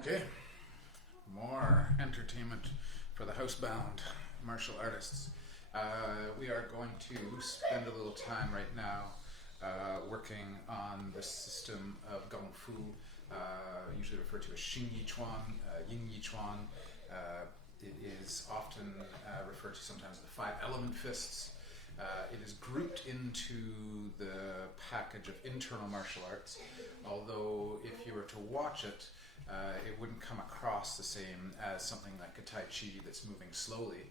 Okay, more entertainment for the housebound martial artists. We are going to spend a little time right now working on the system of Kung Fu, usually referred to as Hsing Chuan, Yin Chuan. It is often referred to sometimes as the five element fists. It is grouped into the package of internal martial arts, although if you were to watch it, it wouldn't come across the same as something like a Tai Chi that's moving slowly.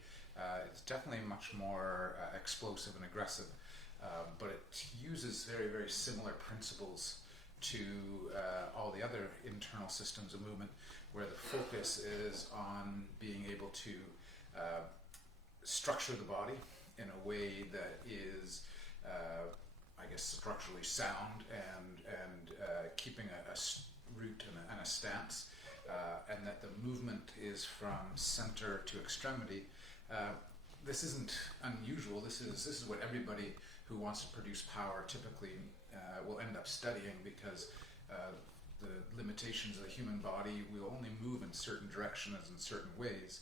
It's definitely much more explosive and aggressive, but it uses very, very similar principles to all the other internal systems of movement, where the focus is on being able to structure the body in a way that is, I guess, structurally sound and keeping a root and a stance, and that the movement is from center to extremity. This isn't unusual. This is what everybody who wants to produce power typically will end up studying, because the limitations of the human body will only move in certain directions in certain ways.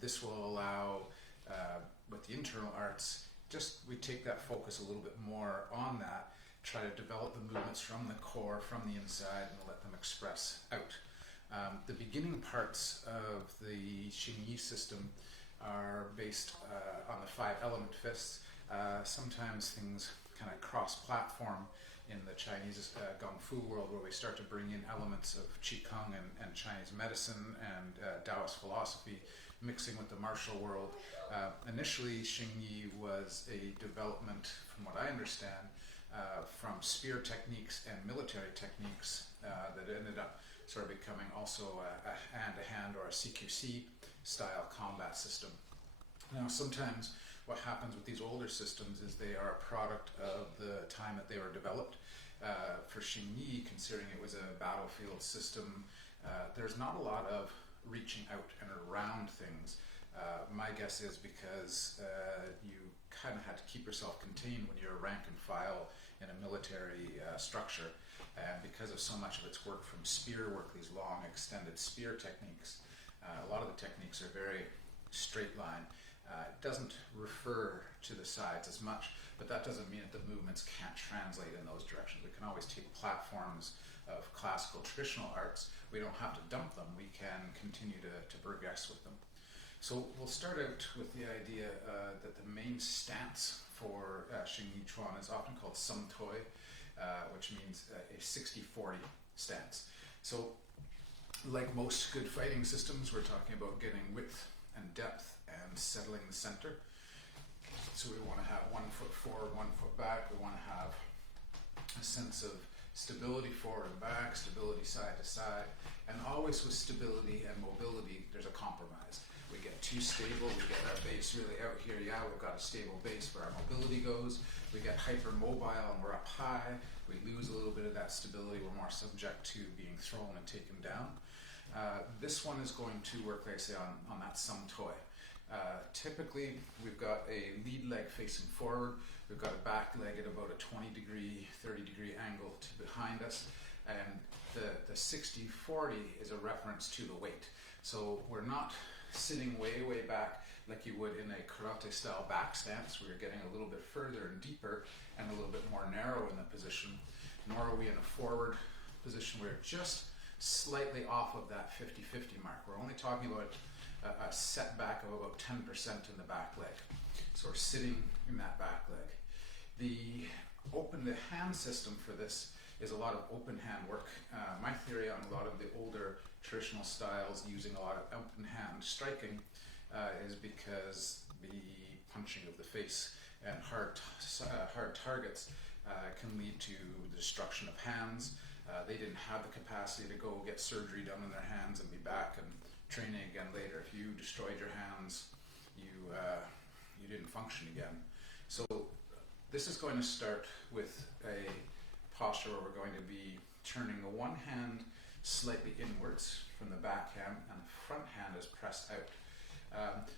This will allow, with the internal arts, we take that focus a little bit more on that, try to develop the movements from the core, from the inside, and let them express out. The beginning parts of the Hsing system are based on the five element fists. Sometimes things kind of cross-platform in the Chinese Kung Fu world, where we start to bring in elements of Qigong and Chinese medicine and Taoist philosophy, mixing with the martial world. Initially, Hsing was a development, from what I understand, from spear techniques and military techniques that ended up sort of becoming also a hand-to-hand or a CQC style combat system. Now, sometimes what happens with these older systems is they are a product of the time that they were developed. For Hsing, considering it was a battlefield system, there's not a lot of reaching out and around things. My guess is because you kind of had to keep yourself contained when you're rank and file in a military structure, and because of so much of its work from spear work, these long extended spear techniques, a lot of the techniques are very straight line. It doesn't refer to the sides as much, but that doesn't mean that the movements can't translate in those directions. We can always take platforms of classical traditional arts. We don't have to dump them. We can continue to progress with them. So we'll start out with the idea that the main stance for Hsing Chuan is often called Sum Toi, which means a 60-40 stance. So like most good fighting systems, we're talking about getting width and depth and settling the center. So we want to have 1 foot forward, 1 foot back. We want to have a sense of stability forward and back, stability side to side, and always with stability and mobility, there's a compromise. We get too stable, we get our base really out here. Yeah, we've got a stable base where our mobility goes. We get hypermobile and we're up high. We lose a little bit of that stability. We're more subject to being thrown and taken down. This one is going to work, like I say, on that Sum Toi. Typically, we've got a lead leg facing forward. We've got a back leg at about a 20-degree, 30-degree angle to behind us. And the 60-40 is a reference to the weight. So we're not sitting way, way back like you would in a karate-style back stance. We're getting a little bit further and deeper and a little bit more narrow in the position. Nor are we in a forward position. We're just slightly off of that 50-50 mark. We're only talking about a setback of about 10% in the back leg. So we're sitting in that back leg. The hand system for this is a lot of open hand work. My theory on a lot of the older traditional styles using a lot of open hand striking is because the punching of the face and hard targets can lead to the destruction of hands. They didn't have the capacity to go get surgery done on their hands and be back and training again later. If you destroyed your hands, you didn't function again. So this is going to start with a posture where we're going to be turning the one hand slightly inwards from the back hand, and the front hand is pressed out.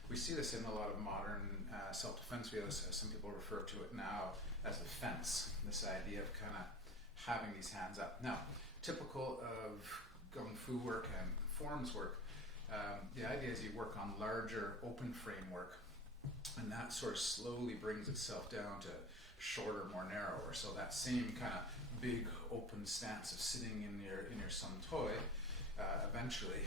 We see this in a lot of modern self-defense videos. Some people refer to it now as a fence, this idea of kind of having these hands up. Now, typical of Kung Fu work and forms work, the idea is you work on larger open framework, and that sort of slowly brings itself down to shorter, more narrower. So that same kind of big open stance of sitting in your sum toi eventually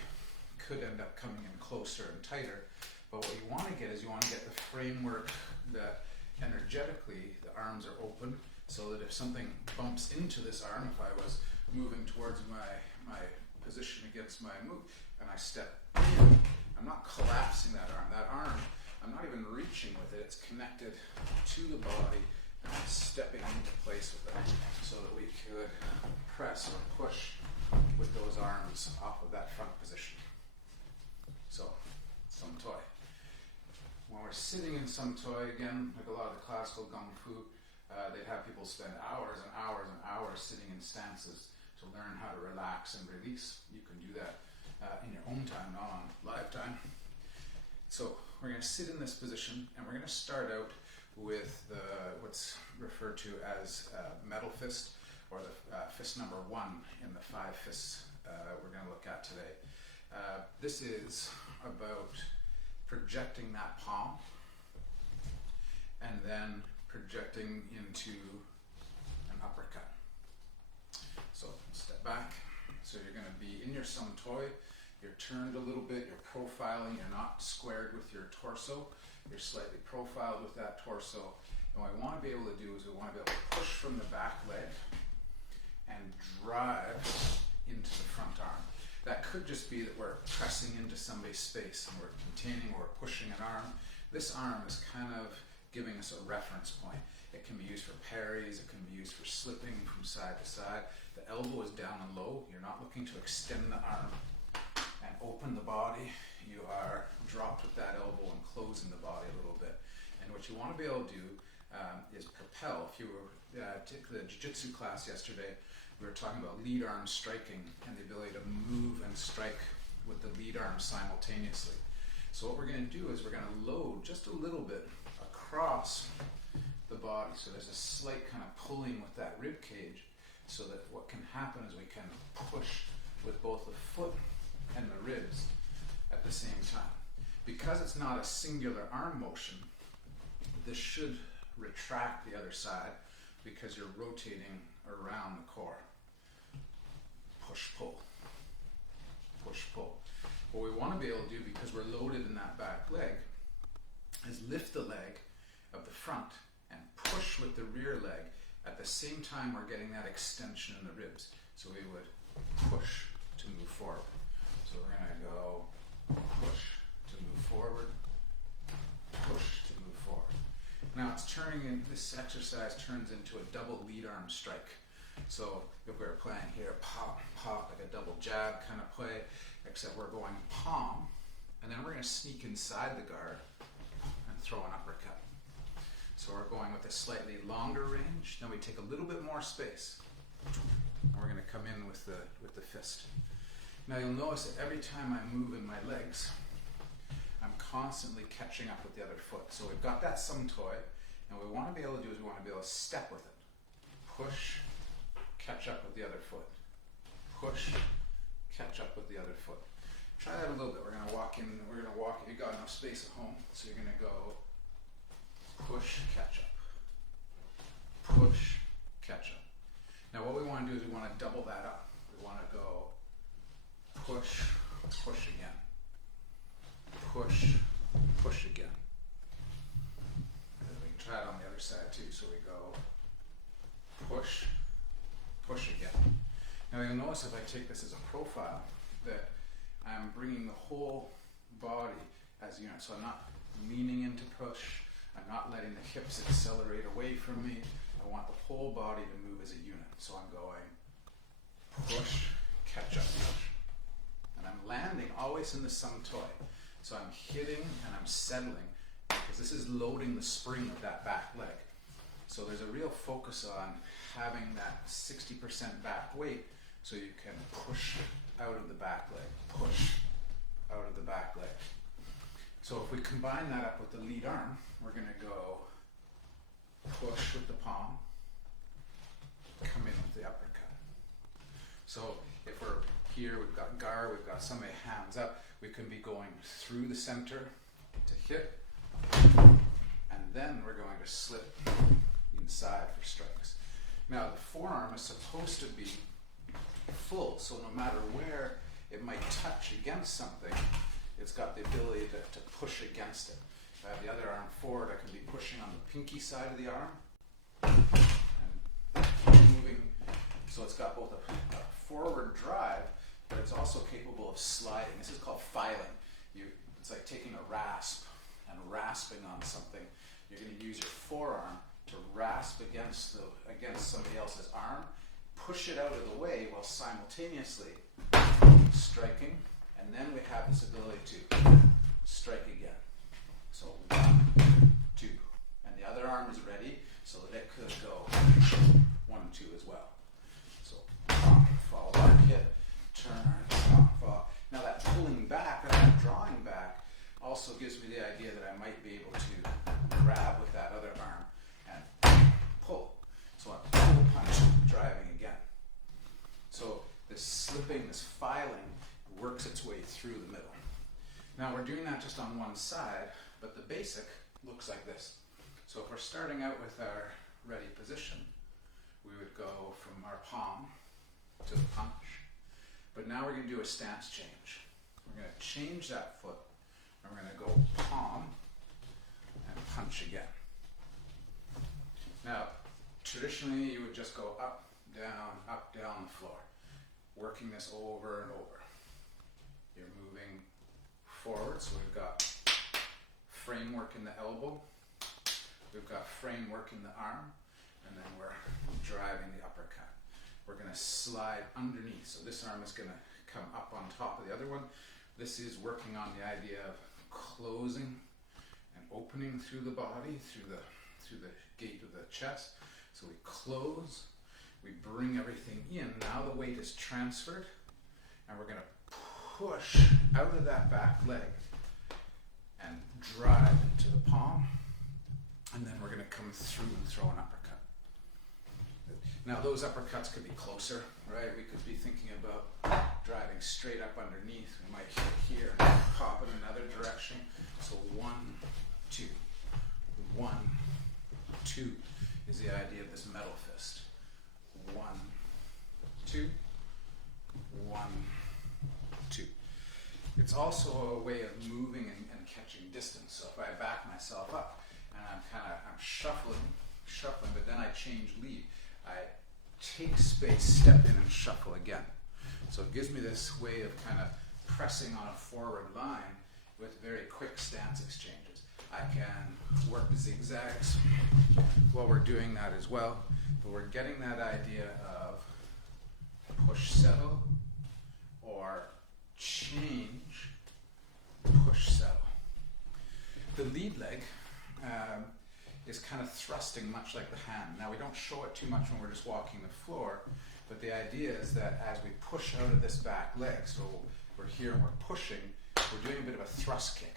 could end up coming in closer and tighter. But what you want to get is you want to get the framework that energetically the arms are open, so that if something bumps into this arm, if I was moving towards my position against my move and I step in, I'm not collapsing that arm. That arm, I'm not even reaching with it. It's connected to the body, and I'm stepping into place with it, so that we could press or push with those arms off of that front position. So, sum toi. When we're sitting in sum toi, again, like a lot of the classical Kung Fu, they'd have people spend hours and hours and hours sitting in stances to learn how to relax and release. You can do that in your own time, not on live time. So we're going to sit in this position, and we're going to start out with what's referred to as metal fist, or the fist number 1 in the 5 fists we're going to look at today. This is about projecting that palm and then projecting into an uppercut. So step back. So you're going to be in your sum toi. You're turned a little bit. You're profiling. You're not squared with your torso. You're slightly profiled with that torso. And what we want to be able to do is we want to be able to push from the back leg and drive into the front arm. That could just be that we're pressing into somebody's space and we're containing or pushing an arm. This arm is kind of giving us a reference point. It can be used for parries, it can be used for slipping from side to side. The elbow is down and low. You're not looking to extend the arm and open the body. You are dropped with that elbow and closing the body a little bit. And what you want to be able to do is propel. If you were took the jiu-jitsu class yesterday, we were talking about lead arm striking and the ability to move and strike with the lead arm simultaneously. So what we're going to do is we're going to load just a little bit across the body. So there's a slight kind of pulling with that rib cage, so that what can happen is we can push with both the foot and the ribs at the same time. Because it's not a singular arm motion, this should retract the other side because you're rotating around the core. Push, pull. Push, pull. What we want to be able to do, because we're loaded in that back leg, is lift the leg of the front and push with the rear leg at the same time we're getting that extension in the ribs. So we would push to move forward. So we're going to go push to move forward, push to move forward. Now it's turning in, this exercise turns into a double lead arm strike. So if we were playing here, pop, pop, like a double jab kind of play, except we're going palm, and then we're going to sneak inside the guard and throw an uppercut. So we're going with a slightly longer range, then we take a little bit more space, and we're going to come in with the fist. Now you'll notice that every time I move in my legs, I'm constantly catching up with the other foot. So we've got that sum toi, and what we want to be able to do is we want to be able to step with it. Push, catch up with the other foot. Push, catch up with the other foot. Try that a little bit. We're going to walk in, you've got enough space at home, so you're going to go push, catch up. Push, catch up. Now what we want to do is we want to double that up. We want to go push, push again. Push, push again. And we can try it on the other side too. So we go push, push again. Now you'll notice if I take this as a profile that I'm bringing the whole body as a unit. So I'm not leaning into push. I'm not letting the hips accelerate away from me. I want the whole body to move as a unit. So I'm going push, catch up, push. And I'm landing always in the sum toi. So I'm hitting and I'm settling because this is loading the spring of that back leg. So there's a real focus on having that 60% back weight so you can push out of the back leg, push out of the back leg. So if we combine that up with the lead arm, we're going to go push with the palm, come in with the uppercut. So if we're here, we've got gar, we've got somebody hands up. We can be going through the center to hit, and then we're going to slip inside for strikes. Now the forearm is supposed to be full, so no matter where it might touch against something, it's got the ability to push against it. If I have the other arm forward, I can be pushing on the pinky side of the arm and moving. So it's got both a forward drive, but it's also capable of sliding. This is called filing. It's like taking a rasp and rasping on something. You're going to use your forearm to rasp against somebody else's arm, push it out of the way while simultaneously striking, and then we have this ability to strike again. So 1, 2, and the other arm is ready so that it could go 1, 2 as well. So follow back, hit, turn, fall. Now that pulling back, or that drawing back, also gives me the idea that I might be able to grab with that other arm and pull. So I pull, punch, driving again. So this slipping, this filing, works its way through the middle. Now we're doing that just on one side, but the basic looks like this. So if we're starting out with our ready position, we would go from our palm to the punch. But now we're going to do a stance change. We're going to change that foot, and we're going to go palm and punch again. Now, traditionally you would just go up, down the floor, working this over and over. You're moving forward, so we've got framework in the elbow, we've got framework in the arm, and then we're driving the uppercut. We're going to slide underneath, so this arm is going to come up on top of the other one. This is working on the idea of closing and opening through the body, through the gate of the chest. So we close, we bring everything in. Now the weight is transferred, and we're going to push out of that back leg and drive into the palm, and then we're going to come through and throw an uppercut. Now those uppercuts could be closer, right? We could be thinking about driving straight up underneath. We might hit here and pop in another direction. So 1, 2, 1, 2 is the idea of this metal fist. 1, 2, 1, 2. It's also a way of moving and catching distance. So if I back myself up and I'm shuffling, but then I change lead, I take space, step in, and shuffle again. So it gives me this way of kind of pressing on a forward line with very quick stance exchanges. I can work zigzags while we're doing that as well, but we're getting that idea of push, settle, or change, push, settle. The lead leg is kind of thrusting much like the hand. Now we don't show it too much when we're just walking the floor, but the idea is that as we push out of this back leg, so we're here and we're pushing, we're doing a bit of a thrust kick.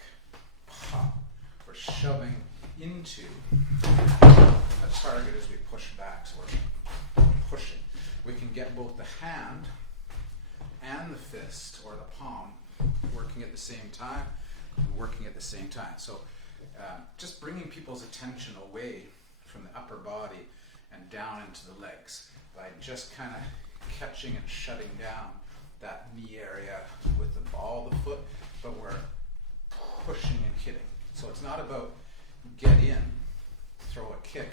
Pop. We're shoving into a target as we push back, so we're pushing. We can get both the hand and the fist or the palm working at the same time, So just bringing people's attention away from the upper body and down into the legs by just kind of catching and shutting down that knee area with the ball of the foot, but we're pushing and hitting. So it's not about get in, throw a kick,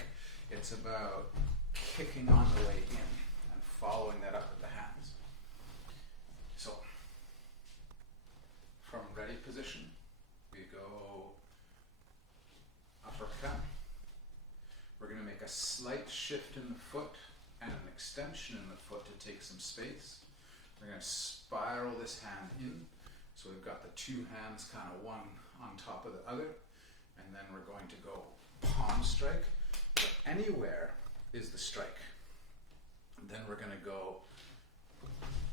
it's about kicking on the way in and following that up with the hands. So from ready position, we go uppercut. We're going to make a slight shift in the foot and an extension in the foot to take some space. We're going to spiral this hand in. So we've got the two hands kind of one on top of the other. And then we're going to go palm strike. But anywhere is the strike. And then we're going to go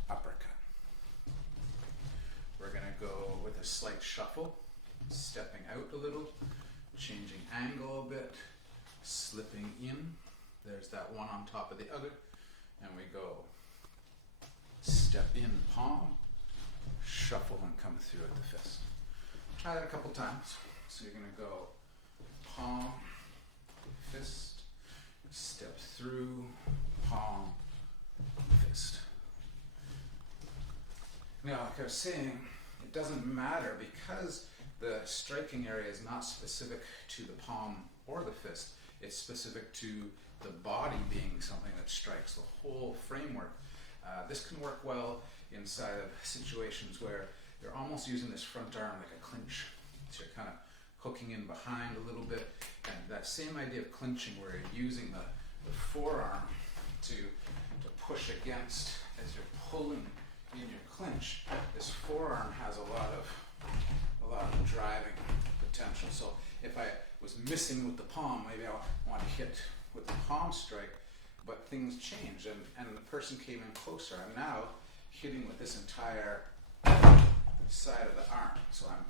uppercut. We're going to go with a slight shuffle, stepping out a little, changing angle a bit, slipping in. There's that one on top of the other, and we go step in palm, shuffle and come through at the fist. Try that a couple times. So you're going to go palm, fist, step through, palm, fist. Now, like I was saying, it doesn't matter because the striking area is not specific to the palm or the fist. It's specific to the body being something that strikes, the whole framework. This can work well inside of situations where you're almost using this front arm like a clinch. So you're kind of hooking in behind a little bit, and that same idea of clinching where you're using the forearm to push against as you're pulling in your clinch. This forearm has a lot of driving potential. So if I was missing with the palm, maybe I want to hit with the palm strike, but things changed and the person came in closer. I'm now hitting with this entire side of the arm. So I'm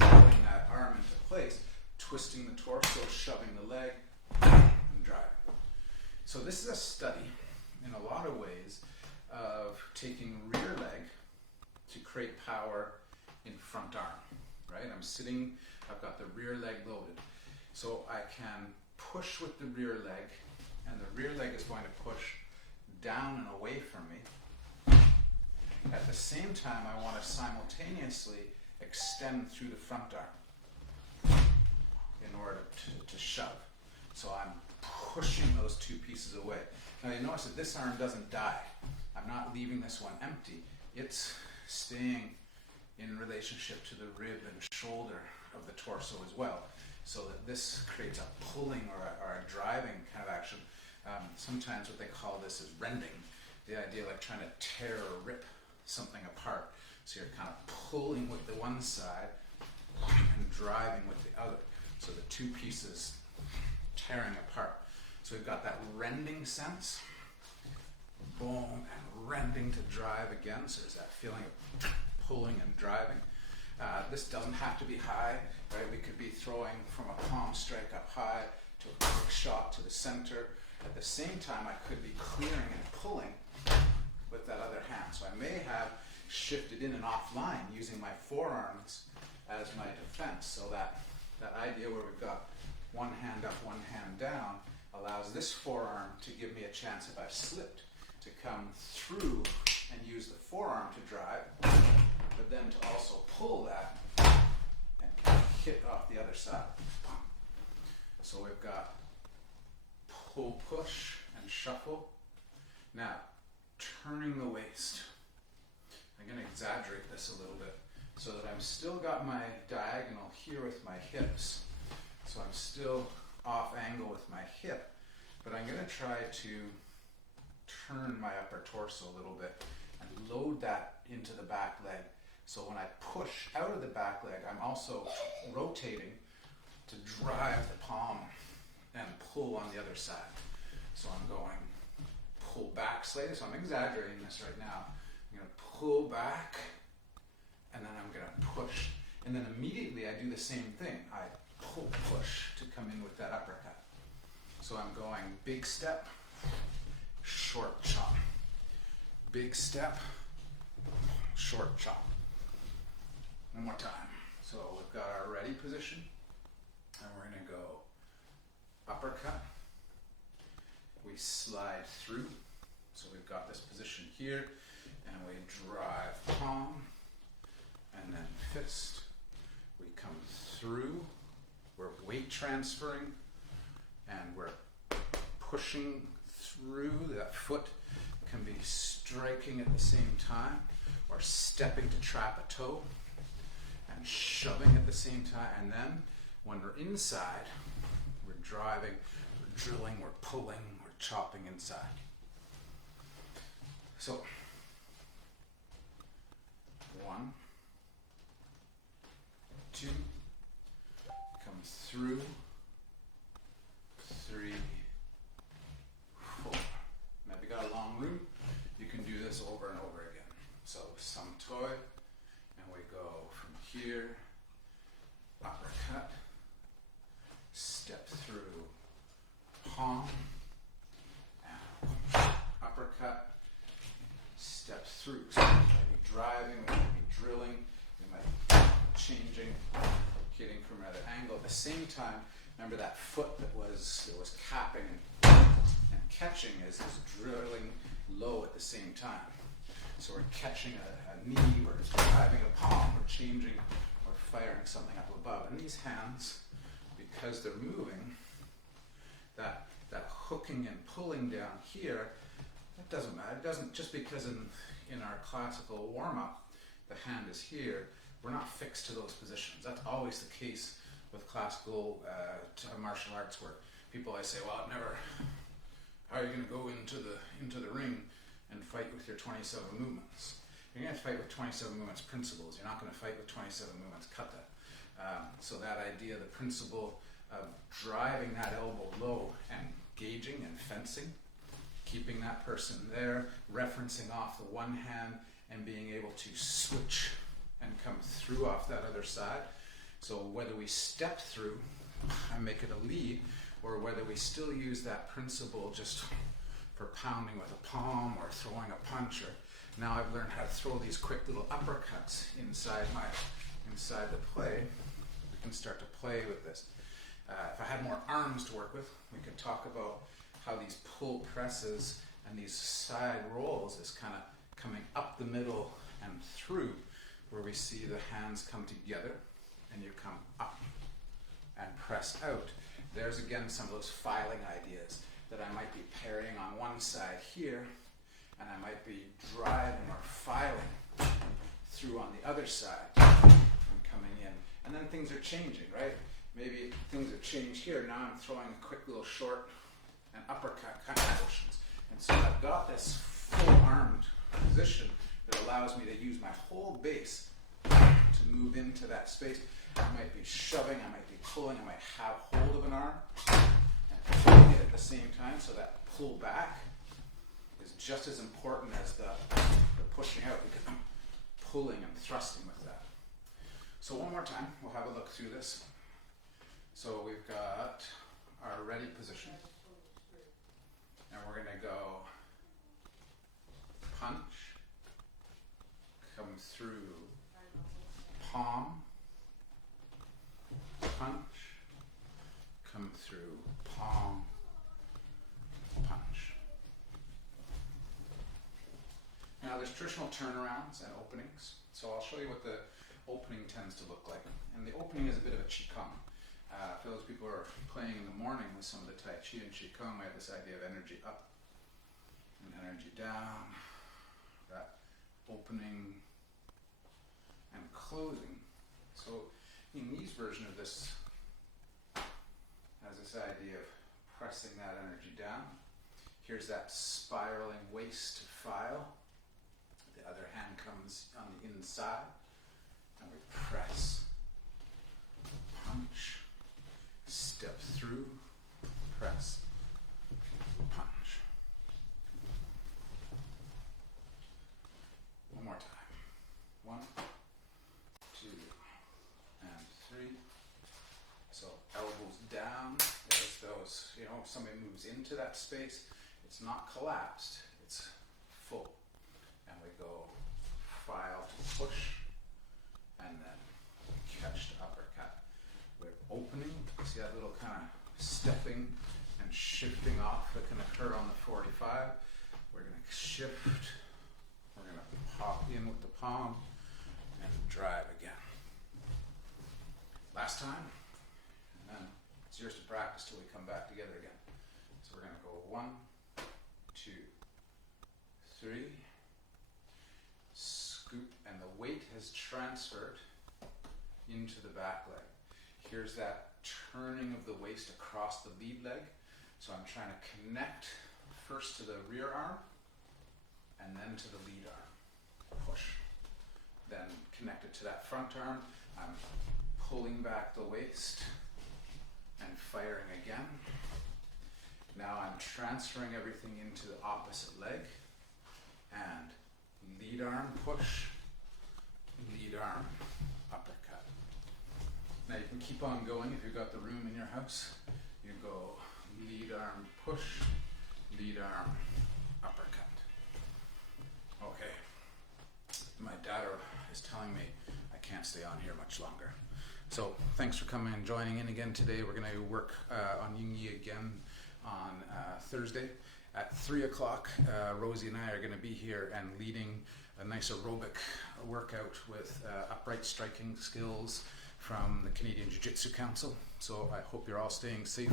pulling that arm into place, twisting the torso, shoving the leg, and driving. So this is a study in a lot of ways of taking rear leg to create power in front arm, right? I'm sitting, I've got the rear leg loaded. So I can push with the rear leg, and the rear leg is going to push down and away from me. At the same time, I want to simultaneously extend through the front arm in order to shove. So I'm pushing those two pieces away. Now you notice that this arm doesn't die. I'm not leaving this one empty. It's staying in relationship to the rib and shoulder of the torso as well, so that this creates a pulling or a driving kind of action. Sometimes what they call this is rending, the idea like trying to tear or rip something apart. So you're kind of pulling with the one side and driving with the other. So the two pieces tearing apart. So we've got that rending sense, boom, and rending to drive again. So there's that feeling of pulling and driving. This doesn't have to be high, right? We could be throwing from a palm strike up high to a quick shot to the center. At the same time, I could be clearing and pulling with that other hand. So I may have shifted in and offline using my forearms as my defense. So that idea where we've got one hand up, one hand down allows this forearm to give me a chance, if I've slipped, to come through and use the forearm to drive, but then to also pull that and hit off the other side. So we've got pull, push, and shuffle. Now, turning the waist. I'm going to exaggerate this a little bit so that I've still got my diagonal here with my hips. So I'm still off angle with my hip, but I'm going to try to turn my upper torso a little bit and load that into the back leg. So when I push out of the back leg, I'm also rotating to drive the palm and pull on the other side. So I'm going pull back slightly. So I'm exaggerating this right now. I'm going to pull back, and then I'm going to push. And then immediately I do the same thing. I pull, push to come in with that uppercut. So I'm going big step, short chop. Big step, short chop. One more time. So we've got our ready position, and we're going to go uppercut. We slide through. So we've got this position here, and we drive palm, and then fist. We come through. We're weight transferring, and we're pushing through. That foot can be striking at the same time, or stepping to trap a toe, and shoving at the same time. And then when we're inside, we're driving, we're drilling, we're pulling, we're chopping inside. So, 1, 2, come through, 3, 4. Now if you got a long route, you can do this over and over again. So some toy, and we go from here, uppercut, step through, palm, and uppercut, step through. So changing, hitting from another angle. At the same time, remember that foot that was capping and catching is drilling low at the same time. So we're catching a knee, we're driving a palm, we're changing, we're firing something up above. And these hands, because they're moving, that hooking and pulling down here, that doesn't matter. It doesn't, just because in our classical warm-up, the hand is here, we're not fixed to those positions. That's always the case with classical martial arts work. People always say, well, how are you going to go into the ring and fight with your 27 movements? You're going to fight with 27 movements principles. You're not going to fight with 27 movements kata. So that idea, the principle of driving that elbow low and gauging and fencing, keeping that person there, referencing off the one hand and being able to switch and come through off that other side. So whether we step through and make it a lead, or whether we still use that principle just for pounding with a palm or throwing a punch, or now I've learned how to throw these quick little uppercuts inside the play. We can start to play with this. If I had more arms to work with, we could talk about how these pull presses and these side rolls is kind of coming up the middle and through, where we see the hands come together and you come up and press out. There's again some of those filing ideas that I might be parrying on one side here, and I might be driving or filing through on the other side and coming in. And then things are changing, right? Maybe things have changed here. Now I'm throwing a quick little short and uppercut kind of motions. And so I've got this full-armed position that allows me to use my whole base to move into that space. I might be shoving, I might be pulling, I might have hold of an arm and pulling it at the same time, so that pull back is just as important as the pushing out, because I'm pulling and thrusting with that. So one more time, we'll have a look through this. So we've got our ready position, and we're going to go punch, come through palm, punch, come through palm, punch. Now there's traditional turnarounds and openings, so I'll show you what the opening tends to look like. And the opening is a bit of a qigong. For those people who are playing in the morning with some of the Tai Chi and qigong, I have this idea of energy up and energy down, that opening and closing. So Yingyi's version of this has this idea of pressing that energy down. Here's that spiraling waist file. The other hand comes on the inside, and we press, punch, step through, press, punch. One more time. 1, 2, and 3. So elbows down. There's those, if somebody moves into that space, it's not collapsed, it's full. And we go file to push, and then catch to uppercut. We're opening, see that little kind of stepping and shifting off that can occur on the 45. We're going to shift, we're going to pop in with the palm and drive again. Last time, and then it's yours to practice till we come back together again. So we're going to go 1, 2, 3, scoop, and the weight has transferred into the back leg. Here's that turning of the waist across the lead leg. So I'm trying to connect first to the rear arm and then to the lead arm. Push. Then connect it to that front arm. I'm pulling back the waist and firing again. Now I'm transferring everything into the opposite leg, and lead arm push, lead arm uppercut. Now you can keep on going if you've got the room in your house. You go lead arm push, lead arm uppercut. Okay, my dad is telling me I can't stay on here much longer. So thanks for coming and joining in again today. We're going to work on Yin Yi again on Thursday at 3 o'clock. Rosie and I are going to be here and leading a nice aerobic workout with upright striking skills from the Canadian Jiu-Jitsu Council. So I hope you're all staying safe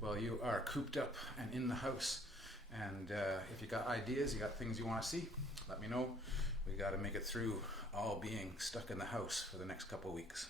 while you are cooped up and in the house. And if you got ideas, you got things you want to see, let me know. We got to make it through all being stuck in the house for the next couple of weeks.